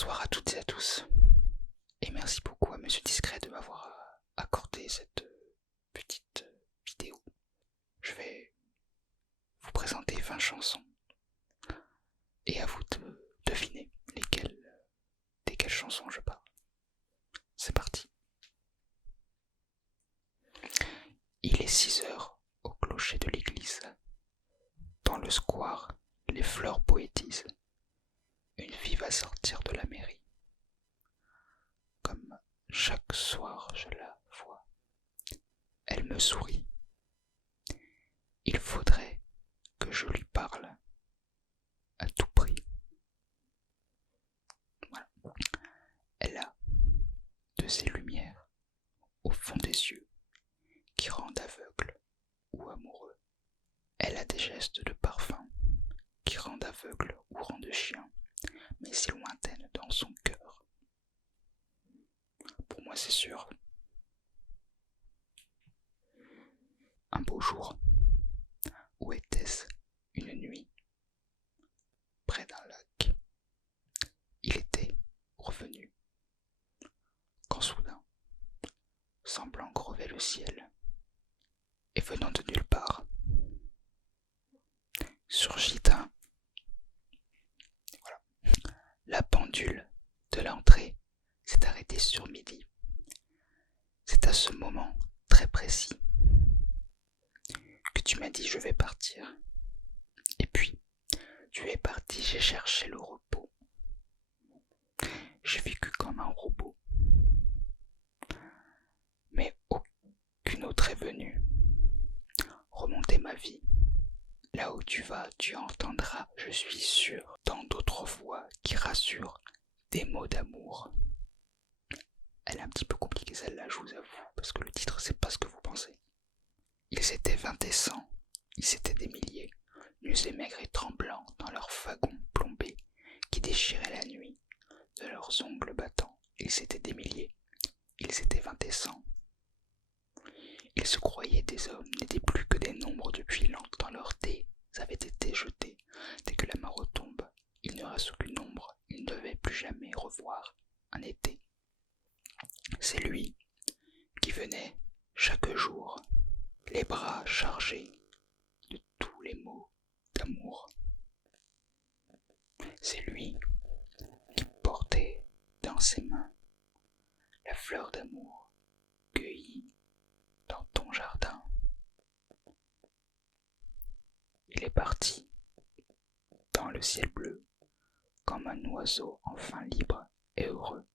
Bonsoir à toutes et à tous, et merci beaucoup à Monsieur Discret de m'avoir accordé cette petite vidéo. Je vais vous présenter 20 chansons, et à vous de deviner desquelles chansons je parle. C'est parti. Il est 6 heures au clocher de l'église. Dans le square, les fleurs poétisent. Une fille va sortir de la mairie. Comme chaque soir je la vois, elle me sourit. Il faudrait que je lui parle à tout prix. Voilà. Elle a de ces lumières au fond des yeux qui rendent aveugle ou amoureux. Elle a des gestes de parfum qui rendent aveugle ou rendent chien, mais si lointaine dans son cœur. Pour moi c'est sûr. Un beau jour, où était-ce? Une nuit, près d'un lac. Il était revenu, quand soudain, semblant crever le ciel, et venant de nulle part, surgit un... Voilà. La pendule de l'entrée s'est arrêtée sur midi. C'est à ce moment très précis que tu m'as dit je vais partir. Et puis, tu es parti, j'ai cherché le repos. J'ai vécu comme un robot. Mais aucune autre est venue remonter ma vie. Là où tu vas, tu entendras, je suis sûr, dans d'autres voix qui rassurent, des mots d'amour. Elle est un petit peu compliquée celle-là, je vous avoue, parce que le titre c'est pas ce que vous pensez. Ils étaient 20 et 100, ils étaient des milliers, nus et maigres et tremblants dans leurs fagons plombés qui déchiraient la nuit de leurs ongles battants. Ils étaient des milliers, ils étaient 20 et 100. Ils se croyaient des hommes, n'étaient plus que des nombres depuis longtemps. Leurs dés avaient été jetés. Dès que la mort retombe, il ne reste aucune ombre. Ils ne devaient plus jamais revoir un été. C'est lui qui venait chaque jour, les bras chargés de tous les mots d'amour. C'est lui qui portait dans ses mains la fleur d'amour cueillie dans ton jardin. Il est parti dans le ciel bleu comme un oiseau enfin libre et heureux.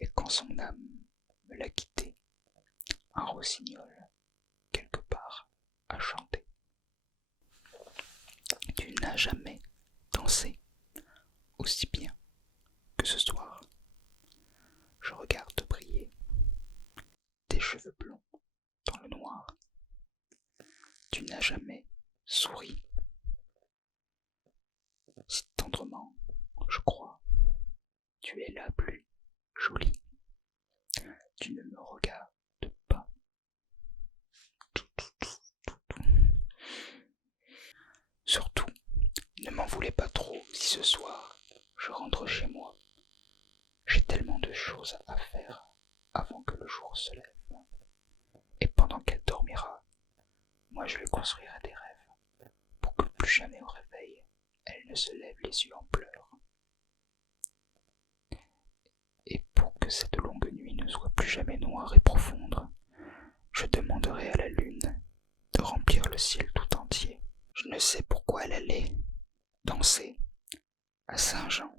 Et quand son âme me l'a quitté, un rossignol quelque part a chanté. Tu n'as jamais dansé aussi bien que ce soir. Je regarde briller tes cheveux blonds dans le noir. Tu n'as jamais souri si tendrement, je crois. Tu es la plus jolie. Tu ne me regardes pas. Surtout, ne m'en voulez pas trop si ce soir je rentre chez moi. J'ai tellement de choses à faire avant que le jour se lève. Et pendant qu'elle dormira, moi je lui construirai des rêves pour que plus jamais au réveil, elle ne se lève les yeux en pleurs. Et pour que cette longue nuit ne soit plus jamais noire et profonde, je demanderai à la lune de remplir le ciel tout entier. Je ne sais pourquoi elle allait danser à Saint-Jean,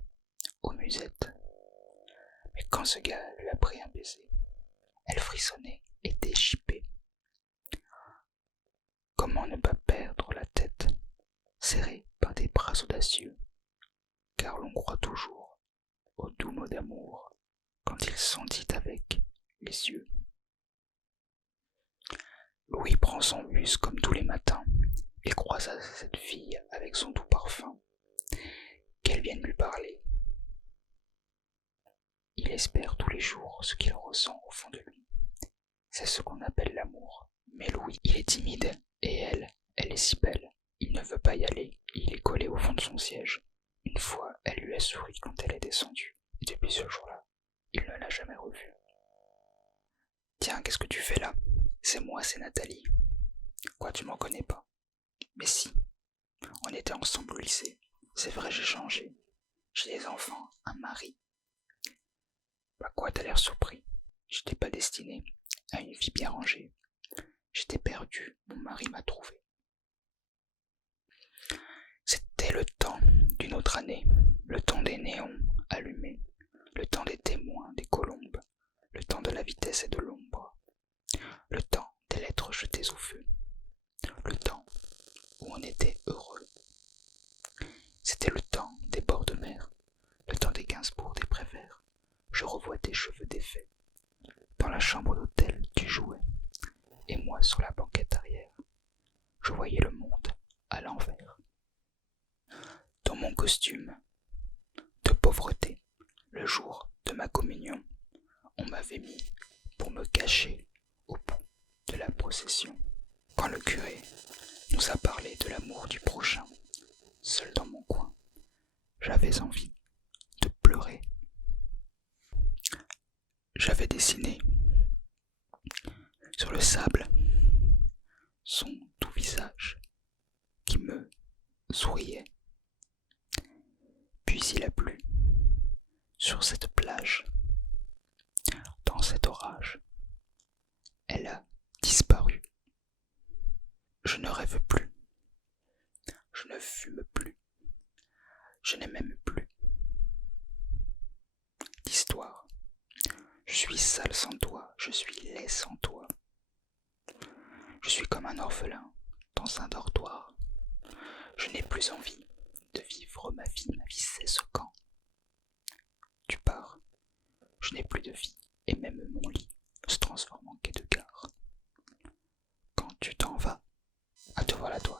aux musettes. Mais quand ce gars lui a pris un baiser, elle frissonnait et déchippée. Comment ne pas perdre la tête, serrée par des bras audacieux, car l'on croit toujours aux doux mots d'amour quand ils sont dits avec les yeux. Louis prend son bus comme tous les matins. Il croisa cette fille avec son doux parfum. Qu'elle vienne lui parler. Il espère tous les jours ce qu'il ressent au fond de lui. C'est ce qu'on appelle l'amour. Mais Louis, il est timide, et elle est si belle. Il ne veut pas y aller, il est collé au fond de son siège. Une fois, elle lui a souri quand elle est descendue. depuis ce jour-là, il ne l'a jamais revue. Tiens, qu'est-ce que tu fais là? C'est moi, c'est Nathalie. Quoi, tu m'en connais pas? Mais si, on était ensemble au lycée. C'est vrai, j'ai changé. J'ai des enfants, un mari. Bah quoi, t'as l'air surpris? J'étais pas destiné à une vie bien rangée. J'étais perdu, mon mari m'a trouvé. C'était le temps d'une autre année, le temps des néons allumés, le temps des témoins, des colombes, le temps de la vitesse et de l'ombre, le temps des lettres jetées au feu, le temps où on était heureux. C'était le temps des bords de mer, le temps des Gainsbourg, des Prévert. Je revois tes cheveux défaits. Dans la chambre d'hôtel, tu jouais, et moi sur la banquette arrière. Je voyais le monde à l'envers. Dans mon costume de pauvreté, le jour de ma communion, on m'avait mis pour me cacher au bout de la procession. Quand le curé nous a parlé de l'amour du prochain, seul dans mon coin, j'avais envie de pleurer. J'avais dessiné sur le sable son doux visage qui me souriait. Puis il a plu sur cette plage. Dans cet orage, elle a disparu. Je ne rêve plus. Je ne fume plus. Je n'ai même plus d'histoire. Je suis sale sans toi, je suis laid sans toi. Je suis comme un orphelin dans un dortoir. Je n'ai plus envie de vivre ma vie cesse quand tu pars. Je n'ai plus de vie et même mon lit se transforme en quai de gare. Quand tu t'en vas, à te voilà toi.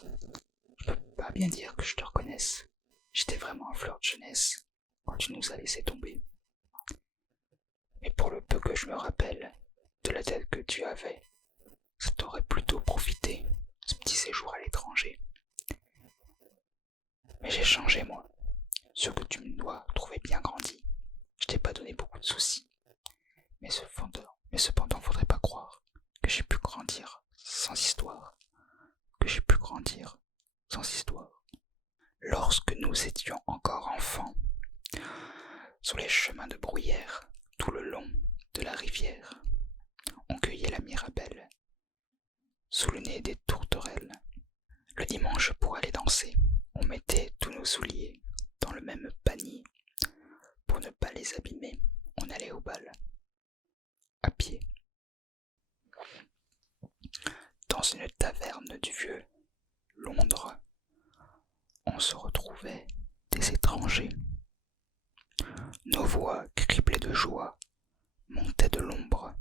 Je peux pas bien dire que je te reconnaisse. J'étais vraiment un fleur de jeunesse quand tu nous as laissé tomber. Mais pour le peu que je me rappelle de la tête que tu avais, ça t'aurait plutôt profité, ce petit séjour à l'étranger. Mais j'ai changé, moi. Ce que tu me dois trouver bien grandi. Je t'ai pas donné beaucoup de soucis. Mais cependant, faudrait pas croire que j'ai pu grandir sans histoire. Que j'ai pu grandir sans histoire. Lorsque nous étions encore enfants, sur les chemins de bruyère, tout le long de la rivière, on cueillait la mirabelle, sous le nez des tourterelles. Le dimanche, pour aller danser, on mettait tous nos souliers dans le même panier. Pour ne pas les abîmer, on allait au bal, à pied. Dans une taverne du vieux Londres, on se retrouvait des étrangers. Nos voix, criblées de joie, montaient de l'ombre,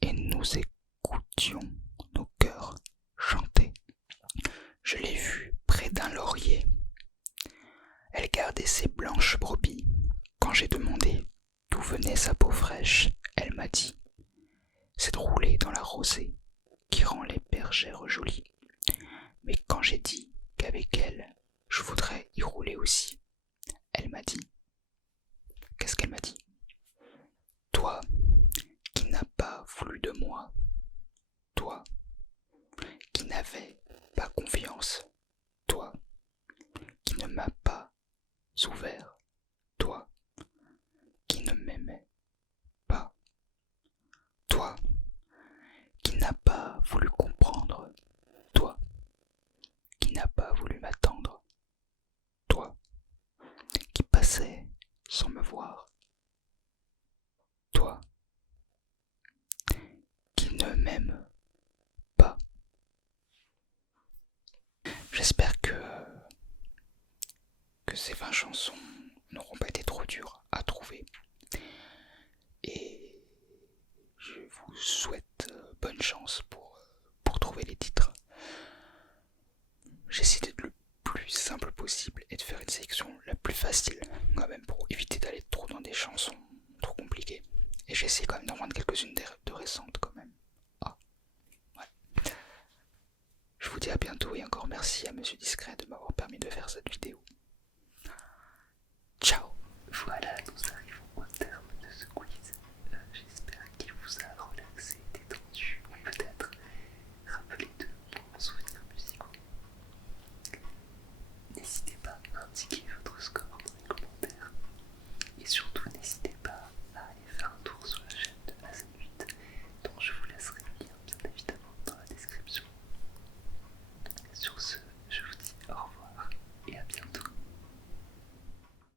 et nous écoutions nos cœurs chanter. Je l'ai vue près d'un laurier. Elle gardait ses blanches brebis. Quand j'ai demandé d'où venait sa peau fraîche, elle m'a dit: c'est de rouler dans la rosée qui rend les bergères jolies. Mais quand j'ai dit qu'avec elle, je voudrais y rouler aussi, elle m'a dit... Qu'est-ce qu'elle m'a dit? Toi qui n'as pas voulu de moi, toi qui n'avais pas confiance, toi qui ne m'as pas ouvert, toi qui ne m'aimais pas, toi qui n'as pas voulu comprendre, toi qui n'as pas voulu m'attendre, toi qui passais sans me voir, toi qui ne m'aime pas. J'espère que ces 20 chansons n'auront pas été trop dures à trouver. Et je vous souhaite bonne chance pour trouver les titres. J'essaie d'être le plus simple possible et de faire une sélection la plus facile, quand même, pour éviter d'aller trop dans des chansons trop compliquées. Et j'essaie quand même d'en prendre quelques-unes de récentes, quand même. Ah, ouais. Je vous dis à bientôt et encore merci à Monsieur Discret de m'avoir permis de faire cette vidéo. Ciao. Je balade, on s'arrive